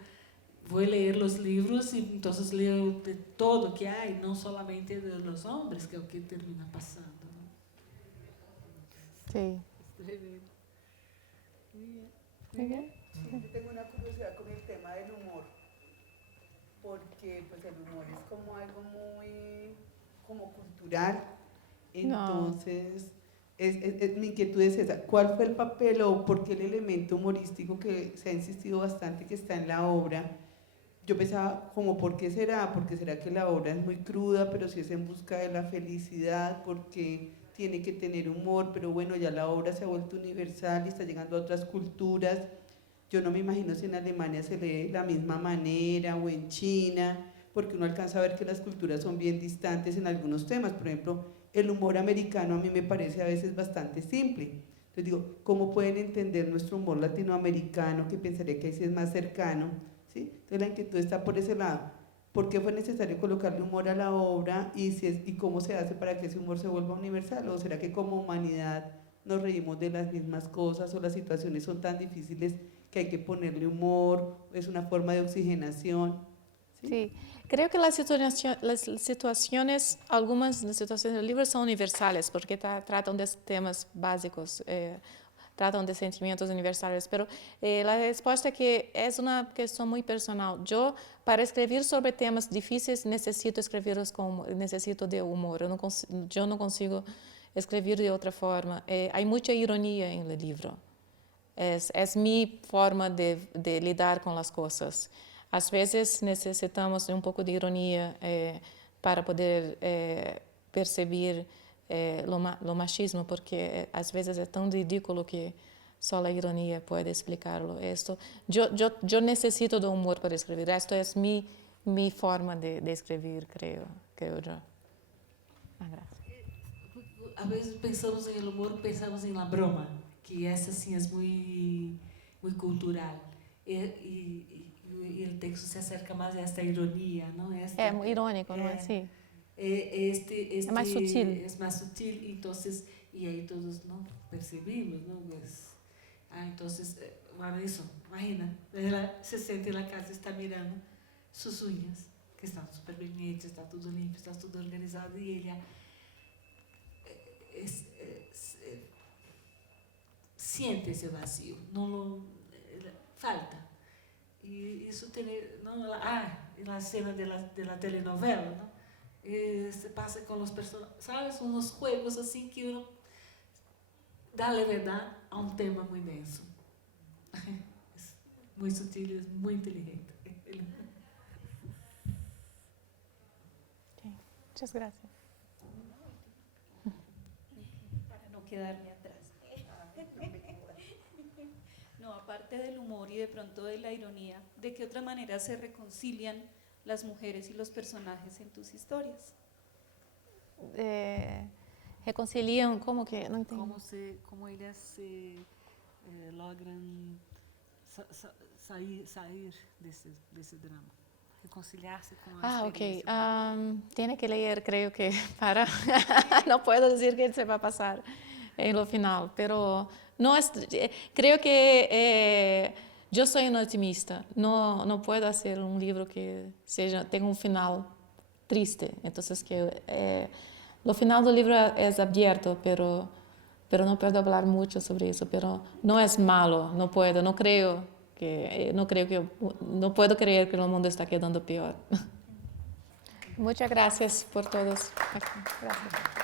vou ler os livros, e então leio de todo que há, e não solamente de los hombres, que é o que termina passando. Sí. Yo tengo una curiosidad con el tema del humor, porque pues el humor es como algo muy como cultural, entonces mi inquietud es esa, ¿cuál fue el papel o por qué el elemento humorístico que se ha insistido bastante que está en la obra? Yo pensaba como, ¿por qué será? Porque será que la obra es muy cruda, pero si es en busca de la felicidad, porque tiene que tener humor, pero bueno, ya la obra se ha vuelto universal y está llegando a otras culturas. Yo no me imagino si en Alemania se lee de la misma manera o en China, porque uno alcanza a ver que las culturas son bien distantes en algunos temas. Por ejemplo, el humor americano a mí me parece a veces bastante simple. Entonces digo, ¿cómo pueden entender nuestro humor latinoamericano, que pensaría que ahí sí es más cercano? ¿Sí? Entonces la inquietud está por ese lado. ¿Por qué fue necesario colocarle humor a la obra y cómo se hace para que ese humor se vuelva universal? ¿O será que como humanidad nos reímos de las mismas cosas, o las situaciones son tan difíciles que hay que ponerle humor? ¿Es una forma de oxigenación? Sí, creo que las situaciones, algunas de las situaciones del libro son universales porque tratan de temas básicos, tratan de sentimientos universales, pero la respuesta es que es una cuestión muy personal. Yo, para escribir sobre temas difíciles, necesito escribirlos necesito de humor. Yo no consigo escribir de otra forma. Hay mucha ironía en el libro. Es mi forma de lidar con las cosas. Às vezes necessitamos de um pouco de ironia para poder perceber o machismo, porque às vezes é tão ridículo que só a ironia pode explicarlo. Eu necessito do humor para escrever. Esta é minha forma de escrever, creio eu. Às vezes pensamos em humor, pensamos em la broma, que essa sim é muito cultural. E o texto se acerca mais a esta ironia, não? É irônico, não é assim? É mais sutil. É mais sutil, então, e aí todos não percebemos, não? Então, isso, imagina, ela se sente na casa, está mirando suas unhas, que estão super bonitas, está tudo limpo, está tudo organizado, e ele siente esse vazio, não falta. E isso tem, não, na cena da telenovela, não? Se passa com os personagens, sabe? São uns jogos assim que da levedad a un tema muy denso. Es muy sutil y es muy inteligente. Okay. Muchas gracias. Para no quedarme atrás. No, aparte del humor y de pronto de la ironía, ¿de qué otra manera se reconcilian las mujeres y los personajes en tus historias? Reconciliam, como que? Não entendi. Como ellas se logran sair desse drama, reconciliarse con la experiencia. Ok. Tiene que leer, creo que para... no puedo decir que se va a pasar en lo final, pero no es, creo que yo soy una optimista. No puedo hacer un libro que tenga un final triste. Entonces, lo final del libro es abierto, pero no puedo hablar mucho sobre eso. Pero no es malo, no puedo creer que el mundo está quedando peor. Muchas gracias por todos. Gracias.